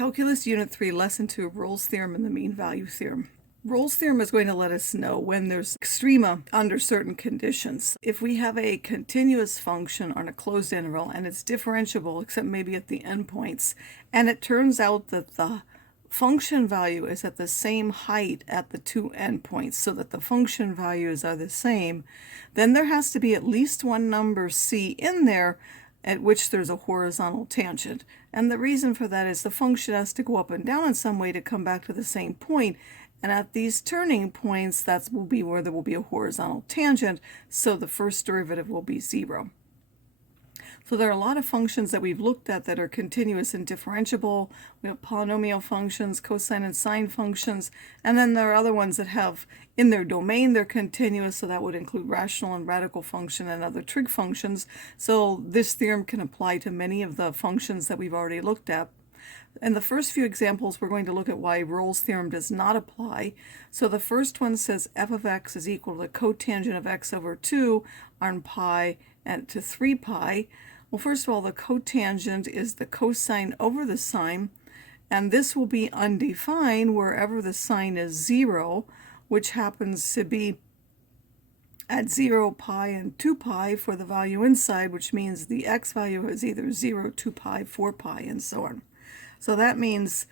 Calculus Unit 3, Lesson 2, Rolle's Theorem and the Mean Value Theorem. Rolle's theorem is going to let us know when there's extrema under certain conditions. If we have a continuous function on a closed interval and it's differentiable except maybe at the endpoints, and it turns out that the function value is at the same height at the two endpoints so that the function values are the same, then there has to be at least one number c in there at which there's a horizontal tangent. And the reason for that is the function has to go up and down in some way to come back to the same point. And at these turning points, that will be where there will be a horizontal tangent, so the first derivative will be 0. So there are a lot of functions that we've looked at that are continuous and differentiable. We have polynomial functions, cosine and sine functions, and then there are other ones that have in their domain they're continuous, so that would include rational and radical function and other trig functions. So this theorem can apply to many of the functions that we've already looked at. In the first few examples, we're going to look at why Rolle's theorem does not apply. So the first one says f of x is equal to the cotangent of x over 2 on pi and to 3 pi. Well, first of all, the cotangent is the cosine over the sine, and this will be undefined wherever the sine is 0, which happens to be at 0, pi, and 2 pi for the value inside, which means the x value is either 0, 2 pi, 4 pi, and so on. So that means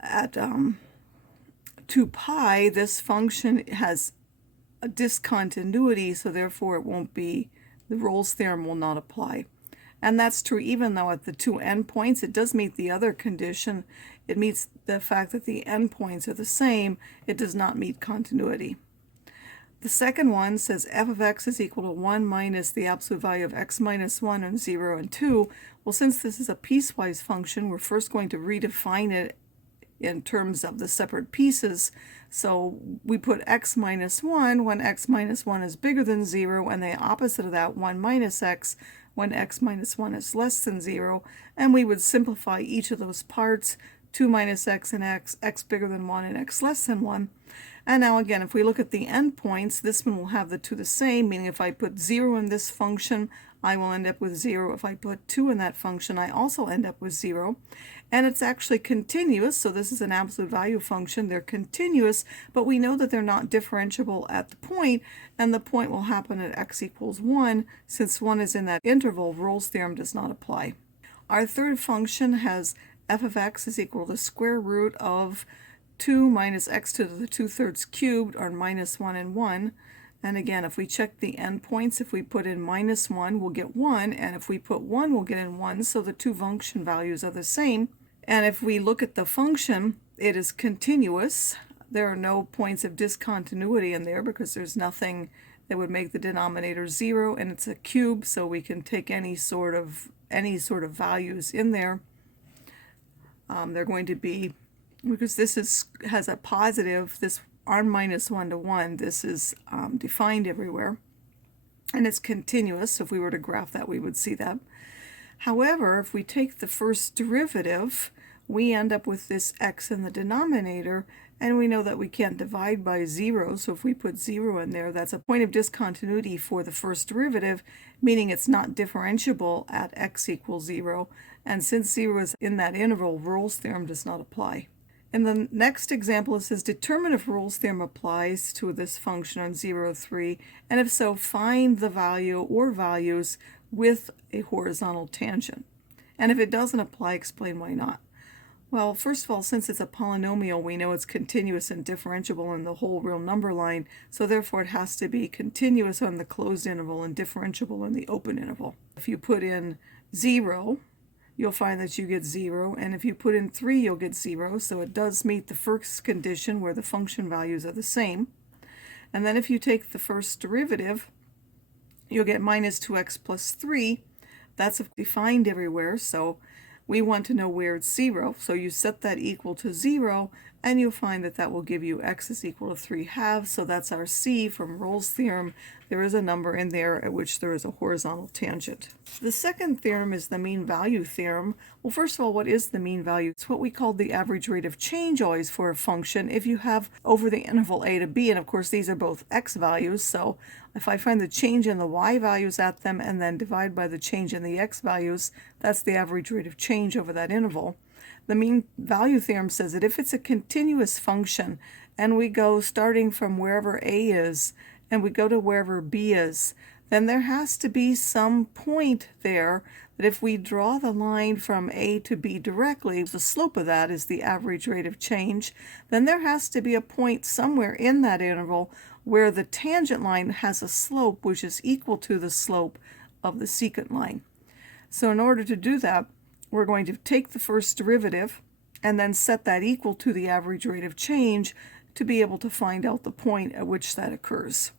at 2 pi, this function has a discontinuity, so therefore it won't be, the Rolle's theorem will not apply. And that's true even though at the two endpoints it does meet the other condition. It meets the fact that the endpoints are the same. It does not meet continuity. The second one says f of x is equal to 1 minus the absolute value of x minus 1 and 0 and 2. Well, since this is a piecewise function, we're first going to redefine it in terms of the separate pieces. So we put x minus 1 when x minus 1 is bigger than 0, and the opposite of that, 1 minus x, when x minus 1 is less than 0. And we would simplify each of those parts, 2 minus x and x bigger than 1 and x less than 1. And now again, if we look at the endpoints, this one will have the two the same, meaning if I put 0 in this function, I will end up with 0. If I put 2 in that function, I also end up with 0. And it's actually continuous, so this is an absolute value function. They're continuous, but we know that they're not differentiable at the point, and the point will happen at x equals 1. Since 1 is in that interval, Rolle's theorem does not apply. Our third function has f of x is equal to the square root of 2 minus x to the 2/3 cubed, or minus 1 and 1. And again, if we check the endpoints, if we put in minus 1, we'll get 1, and if we put 1, we'll get in 1, so the two function values are the same. And if we look at the function, it is continuous. There are no points of discontinuity in there because there's nothing that would make the denominator 0, and it's a cube, so we can take any sort of values in there. They're going to be, because this has a positive, this on minus 1 to 1, this is defined everywhere, and it's continuous. So if we were to graph that, we would see that. However, if we take the first derivative, we end up with this x in the denominator, and we know that we can't divide by 0, so if we put 0 in there, that's a point of discontinuity for the first derivative, meaning it's not differentiable at x equals 0, and since 0 is in that interval, Rolle's theorem does not apply. In the next example, it says determine if Rolle's theorem applies to this function on 0, 3, and if so, find the value or values with a horizontal tangent. And if it doesn't apply, explain why not. Well, first of all, since it's a polynomial, we know it's continuous and differentiable in the whole real number line, so therefore it has to be continuous on the closed interval and differentiable in the open interval. If you put in 0, you'll find that you get 0, and if you put in 3, you'll get 0, so it does meet the first condition where the function values are the same. And then if you take the first derivative, you'll get minus 2x plus 3. That's defined everywhere, so we want to know where it's 0. So you set that equal to 0, and you'll find that that will give you x is equal to 3/2. So that's our C from Rolle's theorem. There is a number in there at which there is a horizontal tangent. The second theorem is the mean value theorem. Well, first of all, what is the mean value? It's what we call the average rate of change always for a function if you have over the interval a to b, and of course these are both x values, so if I find the change in the y values at them and then divide by the change in the x values, that's the average rate of change over that interval. The mean value theorem says that if it's a continuous function and we go starting from wherever a is and we go to wherever b is, then there has to be some point there that if we draw the line from a to b directly, the slope of that is the average rate of change, then there has to be a point somewhere in that interval where the tangent line has a slope which is equal to the slope of the secant line. So in order to do that, we're going to take the first derivative and then set that equal to the average rate of change to be able to find out the point at which that occurs.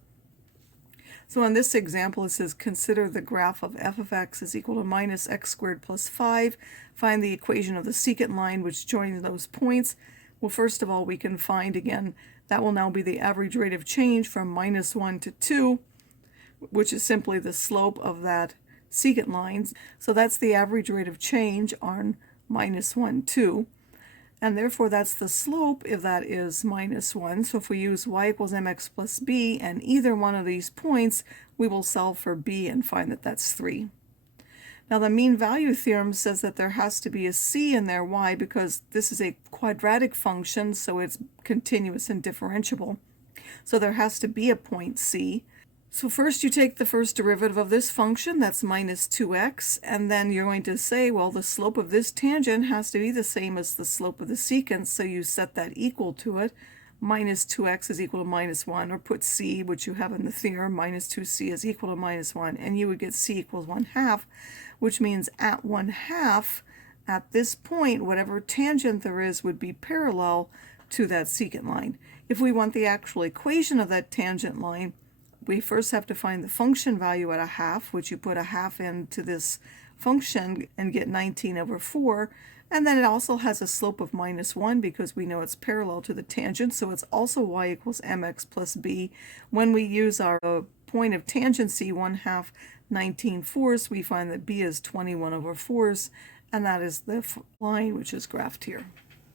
So in this example, it says consider the graph of f of x is equal to minus x squared plus 5. Find the equation of the secant line which joins those points. Well, first of all, we can find again that will now be the average rate of change from -1 to 2, which is simply the slope of that secant line. So that's the average rate of change on -1, 2. And therefore that's the slope if that is -1. So if we use y equals mx plus b and either one of these points, we will solve for b and find that that's 3. Now the mean value theorem says that there has to be a c in there. Why? Because this is a quadratic function, so it's continuous and differentiable. So there has to be a point c. So first you take the first derivative of this function, that's minus 2x, and then you're going to say, well, the slope of this tangent has to be the same as the slope of the secant, so you set that equal to it. Minus 2x is equal to -1, or put c, which you have in the theorem, minus 2c is equal to -1, and you would get c equals 1/2, which means at 1/2, at this point, whatever tangent there is would be parallel to that secant line. If we want the actual equation of that tangent line, we first have to find the function value at 1/2, which you put 1/2 into this function and get 19/4. And then it also has a slope of -1 because we know it's parallel to the tangent, so it's also y equals mx plus b. When we use our point of tangency, 1/2 19/4, we find that b is 21/4, and that is the line which is graphed here.